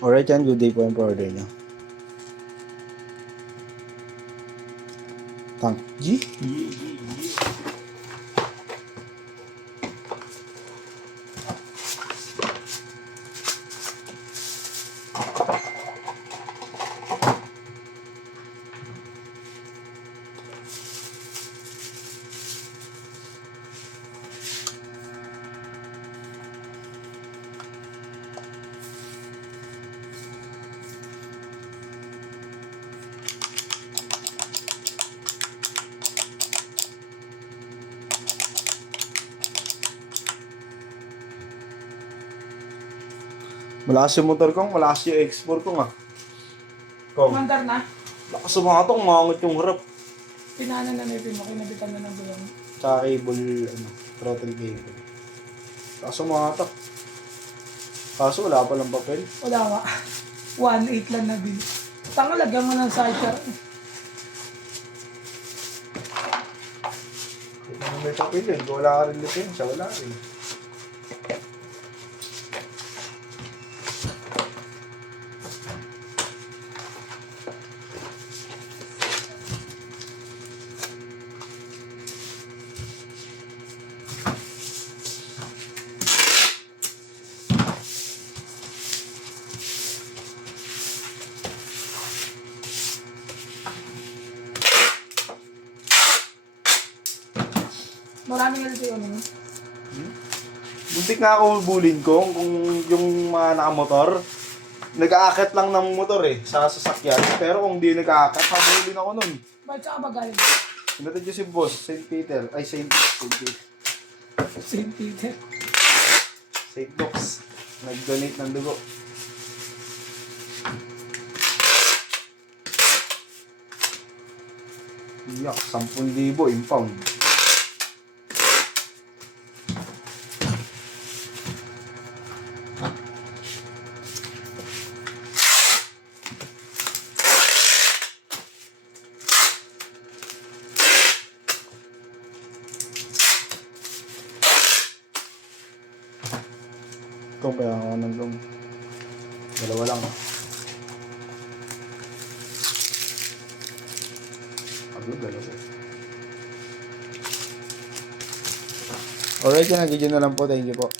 Alright yan, good day po yung order nyo. Tank G? Malakas yung motor kong, malakas yung export ko nga. Kong, Mandar na. lakas sumakatong, umangot yung harap. Pinana na nipin mo, kinabitan na ng gulong. Sa cable, throttle cable. Lakas sumakatong. Kaso wala pa lang papel. Wala nga. 1.8 lang na bill. Tanga, lagyan mo ng sidecar. Kung may papel yun, kung wala ka rin lisensya, wala rin. Maraming LTO nun. Buntik nga ako bulin ko kung yung mga nakamotor. Nag-aakit lang ng motor sa sasakyan. Pero kung di nag-aakit, habulin ako nun. Bakit saan ka ba galing? Pinatid ko si boss, St. Peter. Ay, St. Peter. St. Peter. St. Luke's. Nag-donate ng dugo. Iyak, 10,000 impound. Ito, kaya ako ng lum. Dalawa lang. Agad, dalawa. Alright, yan. Nagigyan na lang po. Thank you po.